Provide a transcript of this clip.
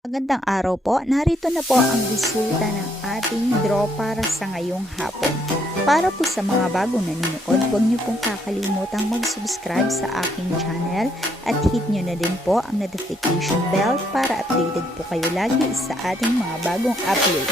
Magandang araw po. Narito na po ang resulta ng ating draw para sa ngayong hapon. Para po sa mga bagong nanonood, huwag niyo pong kakalimutang mag-subscribe sa aking channel at hit niyo na din po ang notification bell para updated po kayo lagi sa ating mga bagong upload.